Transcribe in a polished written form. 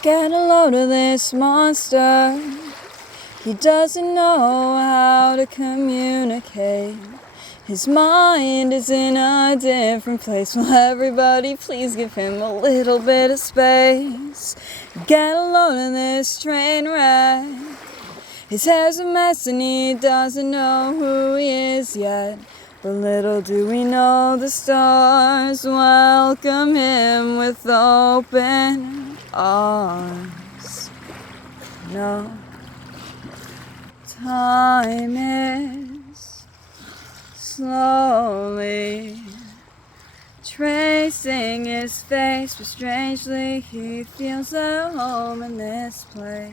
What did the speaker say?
Get a load of this monster. He doesn't know how to communicate. His mind is in a different place. Will everybody please give him a little bit of space? Get a load of this train wreck. His hair's a mess and he doesn't know who he is yet. But little do we know the stars welcome him with open arms. No, time is slowly tracing his face, but strangely he feels at home in this place.